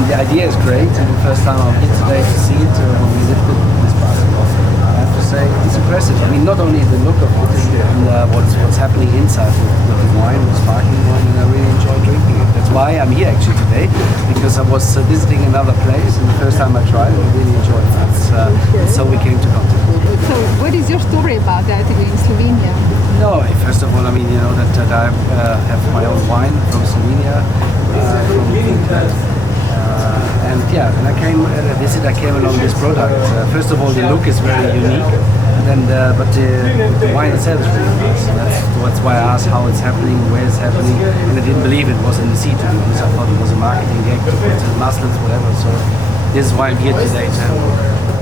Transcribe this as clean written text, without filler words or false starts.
mean, the idea is great, and the first time I'm here today to see it when we lifted this basketball, I have to say it's impressive. I mean, not only the look of it and what's happening inside with the wine, with sparkling wine, and I really enjoy drinking it. That's why I'm here actually today, because I was visiting another place, and the first time I tried it, I really enjoyed it. And so we came to contact. So what is your story about that in Slovenia? No, first of all, I mean, you know that I have my own wine from Slovenia, from Finland. And yeah, when I came I came along this product. First of all, the look is very unique, and then but the wine itself is really nice. So that's why I asked how it's happening, where it's happening, and I didn't believe it was in the sea, to be honest. I thought it was a marketing gag to put muslins, whatever. So this is why I'm here today.